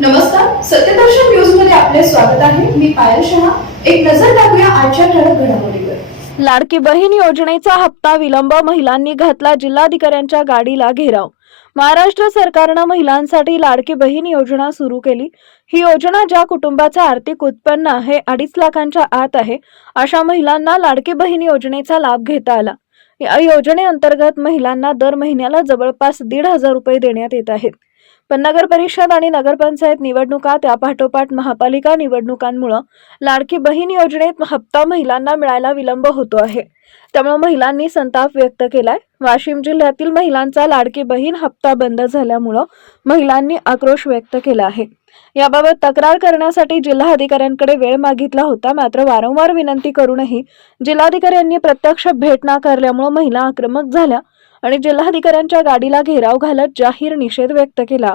नमस्कार, सत्यदर्शन न्यूज मध्ये आपले स्वागत आहे. मी पायल शहा. एक नजर टाकूया आजच्या ठळक घडामोडीवर. लाडकी बहीण योजनेचा हप्ता विलंब, महिलांनी घातला जिल्हाधिकाऱ्यांच्या गाडीला घेराव. महाराष्ट्र सरकारनं महिलांसाठी लाडकी बहीण योजना सुरू केली. ही योजना ज्या कुटुंबाचं आर्थिक उत्पन्न आहे 2.5 लाखांच्या आत आहे अशा महिलांना लाडकी बहीण योजनेचा लाभ घेता आला. या योजनेअंतर्गत महिलांना दर महिन्याला जवळपास 1,500 रुपये देण्यात येत आहेत. पण नगर परिषद आणि नगरपंचायत निवडणुका त्यापाठोपाठ महापालिका निवडणुकांमुळे लाडकी बहीण योजनेत हप्ता महिलांना मिळायला विलंब होतो आहे. त्यामुळे महिलांनी संताप व्यक्त केलाय. वाशिम जिल्ह्यातील महिलांचा लाडकी बहीण हप्ता बंद झाल्यामुळे महिलांनी आक्रोश व्यक्त केला आहे. याबाबत तक्रार करण्यासाठी जिल्हाधिकाऱ्यांकडे वेळ मागितला होता, मात्र वारंवार विनंती करूनही जिल्हाधिकाऱ्यांनी प्रत्यक्ष भेट नाकारल्यामुळे महिला आक्रमक झाल्या आणि जिल्हाधिकाऱ्यांच्या गाडीला घेराव घालत जाहीर निषेध व्यक्त केला.